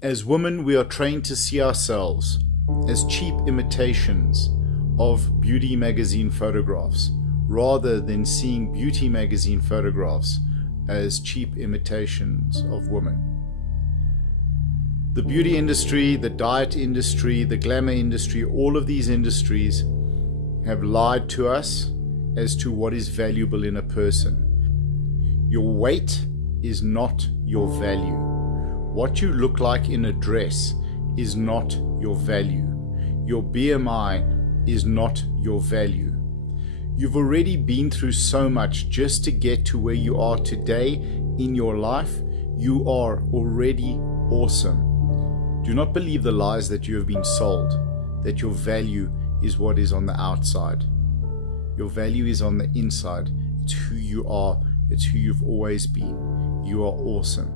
As women, we are trained to see ourselves as cheap imitations of beauty magazine photographs, rather than seeing beauty magazine photographs as cheap imitations of women. The beauty industry, the diet industry, the glamour industry, all of these industries have lied to us as to what is valuable in a person. Your weight is not your value. What you look like in a dress is not your value. Your BMI is not your value. You've already been through so much just to get to where you are today in your life. You are already awesome. Do not believe the lies that you have been sold, that your value is what is on the outside. Your value is on the inside. It's who you are. It's who you've always been. You are awesome.